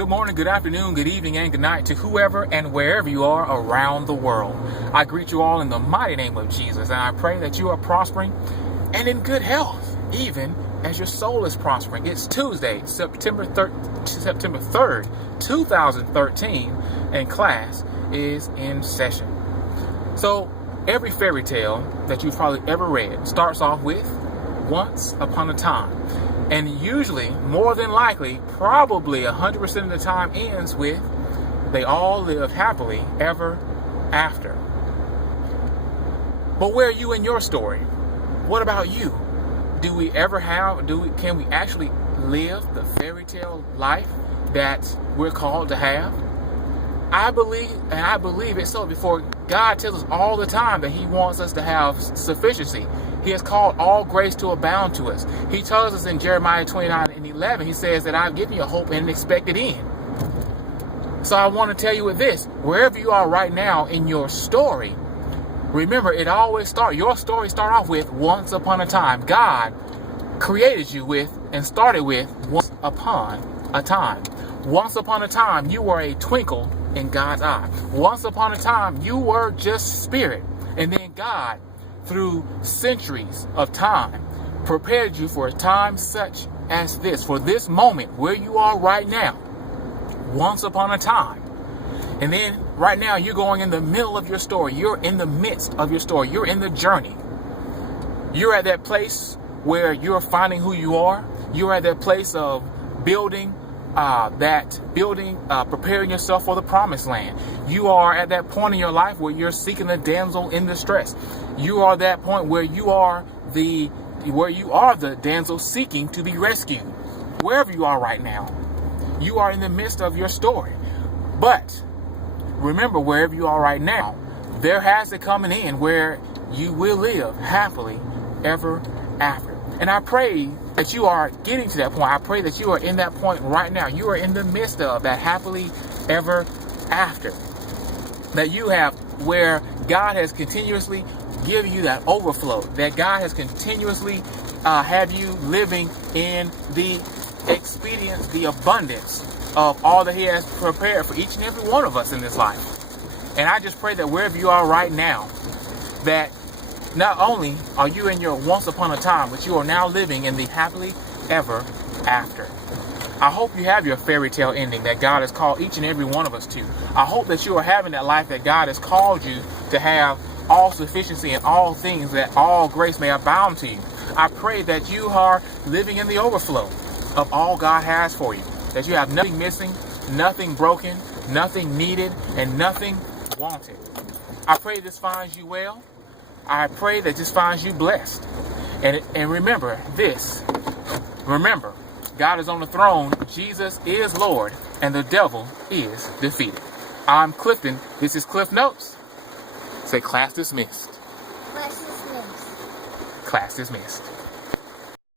Good morning, good afternoon, good evening, and good night to whoever and wherever you are around the world. I greet you all in the mighty name of Jesus, and I pray that you are prospering and in good health, even as your soul is prospering. It's Tuesday, September 3rd, 2013, and class is in session. So, every fairy tale that you've probably ever read starts off with once upon a time. And usually, more than likely, probably 100% of the time ends with they all live happily ever after. But where are you in your story? What about you? Can we actually live the fairy tale life that we're called to have? I believe it so. Before God tells us all the time that He wants us to have sufficiency. He has called all grace to abound to us. He tells us in Jeremiah 29:11, He says that I've given you a hope and an expected end. So I want to tell you with this, wherever you are right now in your story, remember your story start off with once upon a time. God created you with and started with once upon a time. Once upon a time, you were a twinkle in God's eye. Once upon a time, you were just spirit. And then God, through centuries of time, prepared you for a time such as this, for this moment where you are right now, once upon a time. And then right now you're going in the middle of your story. You're in the midst of your story. You're in the journey. You're at that place where you're finding who you are. You're at that place of preparing yourself for the promised land. You are at that point in your life where you're seeking the damsel in distress. You are at that point where you are the damsel seeking to be rescued. Wherever you are right now, you are in the midst of your story. But remember, wherever you are right now, there has to come an end where you will live happily ever after. And I pray that you are getting to that point. I pray that you are in that point right now. You are in the midst of that happily ever after. That you have where God has continuously given you that overflow. That God has continuously had you living in the expedience, the abundance of all that He has prepared for each and every one of us in this life. And I just pray that wherever you are right now, that not only are you in your once upon a time, but you are now living in the happily ever after. I hope you have your fairy tale ending that God has called each and every one of us to. I hope that you are having that life that God has called you to have, all sufficiency in all things, that all grace may abound to you. I pray that you are living in the overflow of all God has for you. That you have nothing missing, nothing broken, nothing needed, and nothing wanted. I pray this finds you well. I pray that this finds you blessed. And remember this. Remember, God is on the throne. Jesus is Lord. And the devil is defeated. I'm Clifton. This is Cliff Notes. Say class dismissed. Class dismissed. Class dismissed.